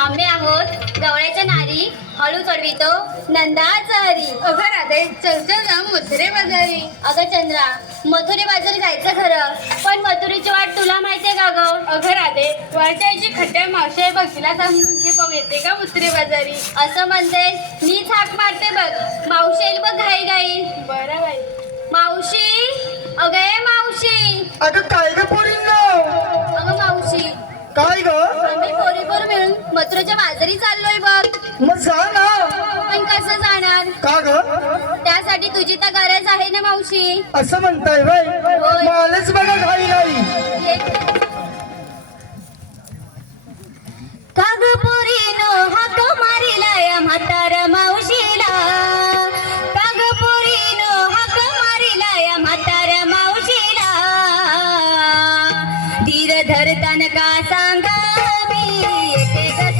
आम्ही आहोत गवळ्याच्या नारी हळू चढवितो नंदाचा हरी अगं राधे चल चल ना मथुरे बाजारी. अगं चंद्रा मथुरे बाजारी जायचं खरं पण मथुरेची वाट तुला माहितीये का ग? अगं राधे वारच्याची खट्ट्या मावशी आहे बघ तिला सांगून घे पाहू येते का मथुरे बाजारी? असं म्हणतेस मीच हाक मारते बघ. मावशी येईल बघ घाई घाई बरं बाई. मावशी अगं ए मावशी. अगं काय ग पोरींनो अगं मावशी काय ग आम्ही पोरीपोर मिळून मथुरेच्या बाजारी चाललोय बघ मग जा ना पण कसं जाणार? का ग? त्यासाठी तुझी तर गरज आहे ना मावशी. असं म्हणताय बाई होय. मालच बघा घाई ये. कागपुरीनो हाक मारिला या म्हातार मावशीला. कागपुरीनो हाक मारिला या म्हातार मावशीला. धीर धरतान का सांगा मी येते ग